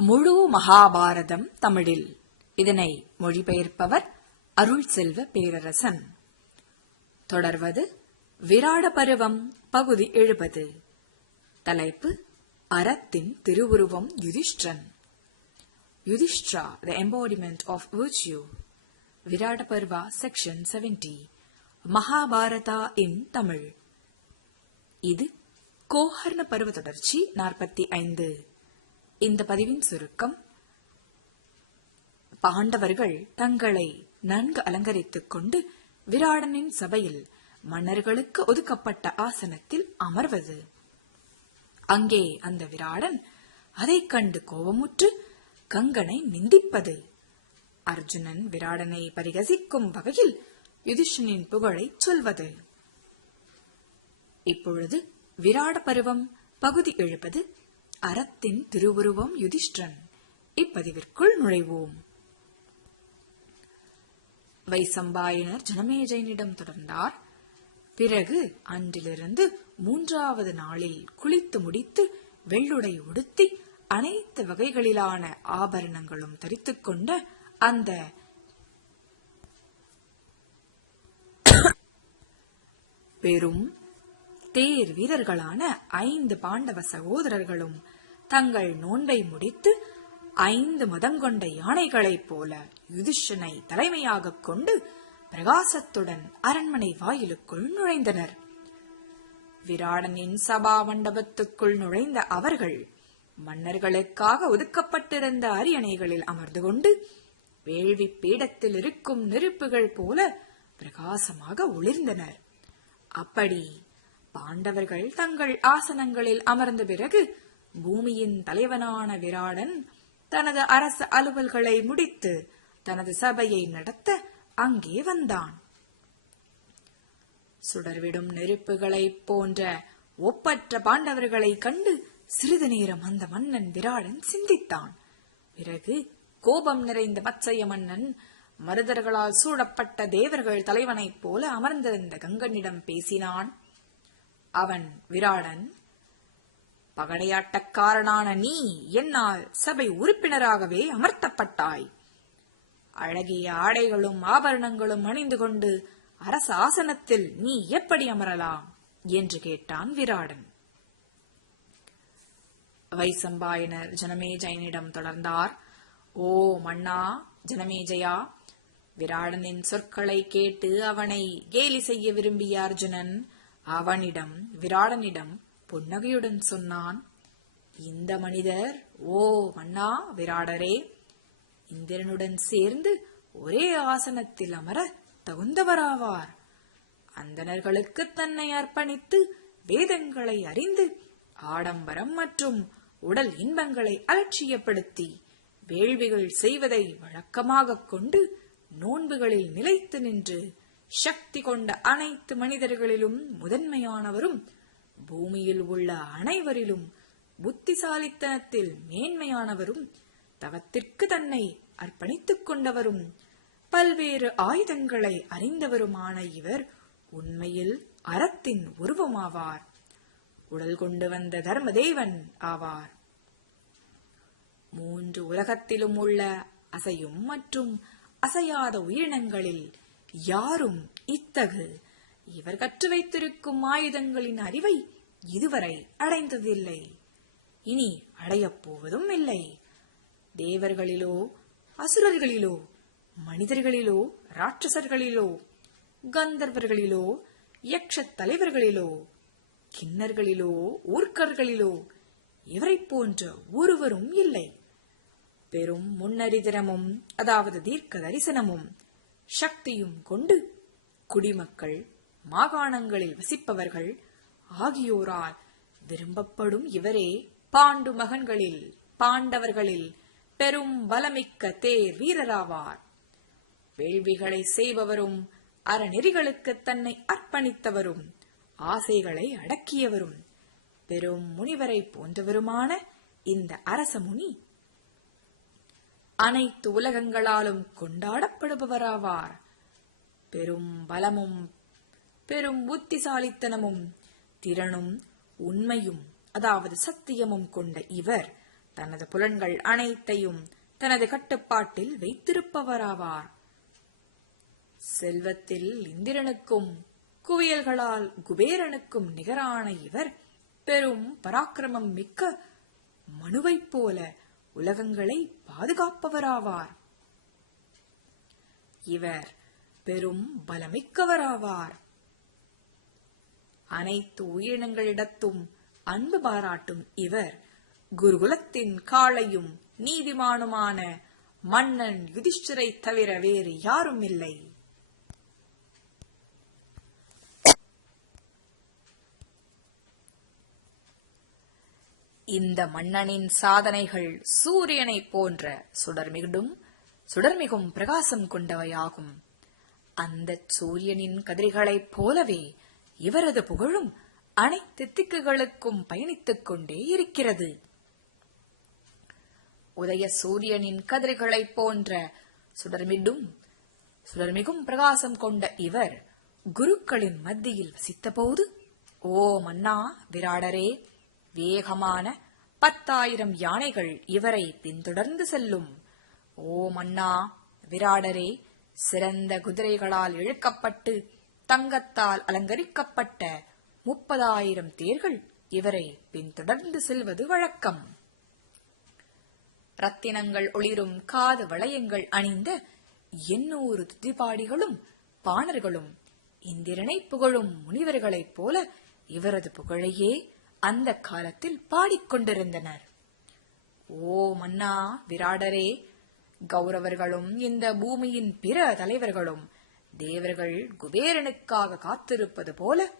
முழு மகாபாரதம் தமிழில். இதனை மொழிபெயர்ப்பவர் அருள் செல்வ பேரரசன். தொடர்வது விராட பருவம் பகுதி எழுபது. தலைப்பு அறத்தின் திருவுருவம் Yudhishtan Yudhishthira the embodiment of virtue Virata Parva section 70 Mahabharata in Tamil. இது கோஹர்ண பருவ தொடர்ச்சி நாற்பத்தி ஐந்து. இந்த பதிவின் சுருக்கம் பாண்டவர்கள் தங்களை நன்கு அலங்கரித்துக் கொண்டு விராடனின் சபையில் மன்னர்களுக்கு ஒதுக்கப்பட்ட ஆசனத்தில் அமர்வது. அங்கே அந்த விராடன் அதைக் கண்டு கோபமுற்று கங்கனை நிந்திப்பது. அர்ஜுனன் விராடனை பரிகசிக்கும் வகையில் யுதிஷனின் புகழைச் சொல்வது. இப்பொழுது விராட பருவம் பகுதி எழுபது. அறத்தின் திருவுருவம் யுதிஷ்டன் இப்பதிவிற்குள் நுழைவோம். வைசம்பாயனர் ஜனமேஜயனிடம் தொடர்ந்தார். பிறகு அன்றிலிருந்து மூன்றாவது நாளில் குளித்து முடித்து வெள்ளுடை உடுத்தி அனைத்து வகைகளிலான ஆபரணங்களும் தரித்துக் கொண்ட அந்த பெரும் தேர் வீரர்களான ஐந்து பாண்டவ சகோதரர்களும் தங்கள் நோன்பை முடித்து ஐந்து மதங்கொண்ட யானைகளைப் போல யுதிஷனை தலைமையாகக் கொண்டு பிரகாசத்துடன் அரண்மனை வாயிலுக்குள் நுழைந்தனர். விராடனின் சபா மண்டபத்துக்குள் நுழைந்த அவர்கள் மன்னர்களுக்காக ஒதுக்கப்பட்டிருந்த அரியணைகளில் அமர்ந்து கொண்டு வேள்வி பீடத்தில் இருக்கும் நெருப்புகள் போல பிரகாசமாக ஒளிர்ந்தனர். அப்படி பாண்டவர்கள் தங்கள் ஆசனங்களில் அமர்ந்த பிறகு பூமியின் தலைவனான விராடன் தனது அரச அலுவல்களை முடித்து தனது சபையை நடத்த அங்கே வந்தான். சுடர்விடும் நெருப்புகளைப் போன்ற ஒப்பற்ற பாண்டவர்களைக் கண்டு சிறிது நேரம் அந்த மன்னன் விராடன் சிந்தித்தான். பிறகு கோபம் நிறைந்த மச்சைய மன்னன் மருதர்களால் சூழப்பட்ட தேவர்கள் தலைவனைப் போல அமர்ந்திருந்த கங்கனிடம் பேசினான். அவன் விராடன் பகடையாட்டக்காரனான நீ என்னால் சபை உறுப்பினராகவே அமர்த்தப்பட்டாய். அழகிய ஆடைகளும் ஆபரணங்களும் அணிந்து கொண்டு அரச ஆசனத்தில் நீ எப்படி அமரலாம்? என்று கேட்டான் விராடன். வைசம்பாயனர் ஜனமேஜயனிடம் தொடர்ந்தார். ஓ மன்னா ஜனமேஜயா விராடனின் சொற்களை கேட்டு அவனை கேலி செய்ய விரும்பிய அர்ஜுனன் அவனிடம் விராடனிடம் புன்னகையுடன் சொன்னான் இந்த மனிதர் ஓ மன்னா விராடரே! இந்திரனுடன் சேர்ந்து ஒரே ஆசனத்தில் அமர தகுந்தவராவார். அந்தணர்களுக்கு தன்னை அர்ப்பணித்து வேதங்களை அறிந்து ஆடம்பரம் மற்றும் உடல் இன்பங்களை அலட்சியப்படுத்தி வேள்விகள் செய்வதை வழக்கமாகக் கொண்டு நோன்புகளில் நிலைத்து நின்று சக்தி கொண்ட அனைத்து மனிதர்களிலும் முதன்மையானவரும் பூமியில் உள்ள அனைவரிலும் புத்திசாலித்தனத்தில் மேன்மையானவரும் தவத்திற்கு தன்னை அர்ப்பணித்துக் கொண்டவரும் பல்வேறு ஆயுதங்களை அறிந்தவருமான இவர் உண்மையில் அறத்தின் உருவமாவார். உடல் கொண்டு வந்த தர்மதேவன் ஆவார். மூன்று உலகத்திலும் உள்ள அசையும் மற்றும் அசையாத உயிரினங்களில் யாரும் இத்தகு இவர் கற்று வைத்திருக்கும் ஆயுதங்களின் அறிவை இதுவரை அடைந்ததில்லை. இனி அடையப் போவதும் இல்லை. தேவர்களிலோ அசுரர்களிலோ மனிதர்களிலோ ராட்சசர்களிலோ கந்தர்வர்களிலோ யக்ஷ தலைவர்களிலோ கிண்ணர்களிலோ ஊர்க்கர்களிலோ இவரைப் போன்ற ஒருவரும் இல்லை. பெரும் முன்னறிதிரமும் அதாவது தீர்க்க தரிசனமும் சக்தியும் கொண்டு குடிமக்கள் மாகாணங்களில் வசிப்பவர்கள் ஆகியோரால் விரும்பப்படும் இவரே பாண்டு மகன்களில் பாண்டவர்களில் பெரும் பலமிக்க தேர் வீரராவார். வேள்விகளை செய்பவரும் அறநெறிகளுக்கு தன்னை அர்ப்பணித்தவரும் ஆசைகளை அடக்கியவரும் பெரும் முனிவரை போன்றவருமான இந்த அரச முனி. அனைத்து உலகங்களாலும் கொண்டாடப்படுபவராவார். பெரும் பலமும் பெரும் புத்திசாலித்தனமும் திறனும் உண்மையும் அதாவது சத்தியமும் கொண்ட இவர் தனது புலன்கள் அனைத்தையும் தனது கட்டுப்பாட்டில் வைத்திருப்பவராவார். செல்வத்தில் இந்திரனுக்கும் குவியல்களால் குபேரனுக்கும் நிகரான இவர் பெரும் பராக்கிரமம் மிக்க மனுவைப் போல உலகங்களை பாதுகாப்பவராவார். இவர் பெரும் பலமிக்கவராவார். அனைத்து உயிரினங்களிடத்தும் அன்பு பாராட்டும் இவர். குருகுலத்தின் காளையும் நீதிமானுமான மன்னன் யுதிஷ்டரை தவிர வேறு யாரும் இல்லை இந்த மன்னனின் சாதனைகள் சூரியனைப் போன்ற சுடர்மிகும் சுடர்மிகும் பிரகாசம் கொண்டவையாகும். அந்த சூரியனின் கதிர்களைப் போலவே இவரது புகழும் அனைத்து திக்குகளுக்கும் பயணித்துக் கொண்டே இருக்கிறது. உதய சூரியனின் கதிர்களைப் போன்ற சுடர்மிடும் சுடர்மிகும் பிரகாசம் கொண்ட இவர் குருக்களின் மத்தியில் வசித்தபோது ஓ மன்னா விராடரே வேகமான பத்தாயிரம் யானைகள் இவரை பின்தொடர்ந்து செல்லும். ஓ மன்னா விராடரே சிறந்த குதிரைகளால் இழுக்கப்பட்டு தங்கத்தால் அலங்கரிக்கப்பட்ட முப்பதாயிரம் தேர்கள் இவரை பின்தொடர்ந்து செல்வது வழக்கம். ரத்தினங்கள் ஒளிரும் காது வளையங்கள் அணிந்த எண்ணூறு துதிபாடிகளும் பாணர்களும் இந்திரனை புகழும் முனிவர்களைப் போல இவரது புகழையே அந்த காலத்தில் பாடிக்கொண்டிருந்தனர் ஓ மன்னா விராடரே கௌரவர்களும் இந்த பூமியின் பிற தலைவர்களும் தேவர்கள் குபேரனுக்காக காத்திருப்பது போல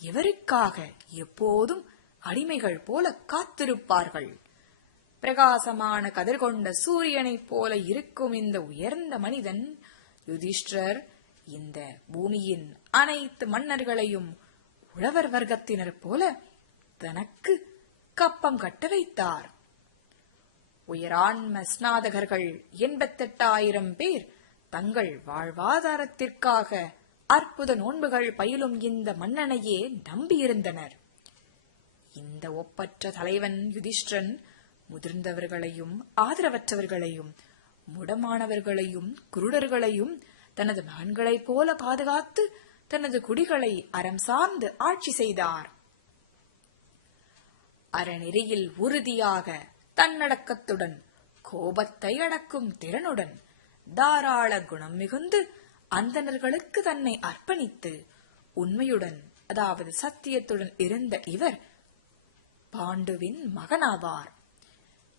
இவருக்காக எப்போதும் அடிமைகள் போல காத்திருப்பார்கள்? பிரகாசமான கதிர் கொண்ட சூரியனைப் போல இருக்கும் இந்த உயர்ந்த மனிதன் யுதிஷ்டர் இந்த பூமியின் அனைத்து மன்னர்களையும் உழவர் வர்க்கத்தினர் போல தனக்கு கப்பம் கட்ட வைத்தார். உயரான்ம ஸ்நாதகர்கள் எண்பத்தெட்டாயிரம் பேர் தங்கள் வாழ்வாதாரத்திற்காக அற்புத நோன்புகள் பயிலும் இந்த மன்னனையே நம்பியிருந்தனர். இந்த ஒப்பற்ற தலைவன் யுதிஷ்டிரன் முதிர்ந்தவர்களையும் ஆதரவற்றவர்களையும் முடமானவர்களையும் குருடர்களையும் தனது மகன்களைப் போல பாதுகாத்து தனது குடிகளை அறம் சார்ந்து ஆட்சி செய்தார். அறநெறியில் உறுதியாக தன்னடக்கத்துடன் கோபத்தை அடக்கும் திறனுடன் தாராள குணம் மிகுந்து அந்தணர்களுக்கு தன்னை அர்ப்பணித்து உண்மையுடன் அதாவது சத்தியத்துடன் இருந்த இவர் பாண்டுவின் மகனாவார்.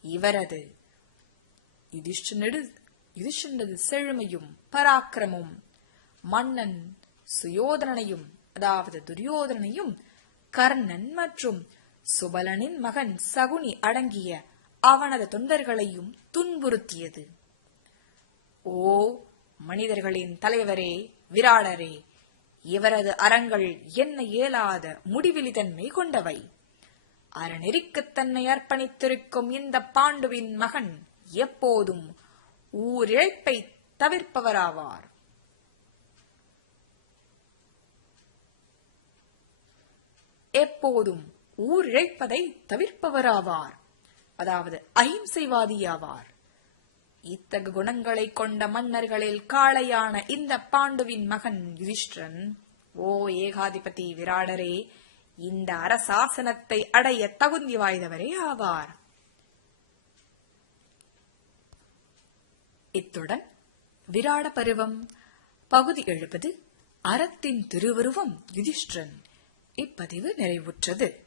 இவரது யுதிஷ்டனது செழுமையும் பராக்கிரமும் மன்னன் சுயோதனனையும் அதாவது துரியோதனையும் கர்ணன் மற்றும் சுபலனின் மகன் சகுனி அடங்கிய அவனது தொண்டர்களையும் துன்புறுத்தியது. ஓ மனிதர்களின் தலைவரே விராடரே இவரது அறங்கள் என்ன இயலாத முடிவிலி தன்மை கொண்டவை. அறநெறிக்குத் தன்னை அர்ப்பணித்திருக்கும் இந்த பாண்டுவின் மகன் எப்போதும் ஊரிழைப்பை தவிர்ப்பவராவார். எப்போதும் ஊரிழைப்பதை தவிர்ப்பவராவார். அதாவது அஹிம்சைவாதியாவார் இத்தகு குணங்களை கொண்ட மன்னர்களில் காளையான இந்த பாண்டுவின் மகன் யுதிஷ்டிரன் ஓ ஏகாதிபதி விராடரே இந்த அரசாசனத்தை அடைய தகுந்தி வாய்ந்தவரே ஆவார். இத்துடன் விராட பருவம் பகுதி எழுபது அறத்தின் திருவுருவம் யுதிஷ்டிரன் இப்பதிவு நிறைவுற்றது.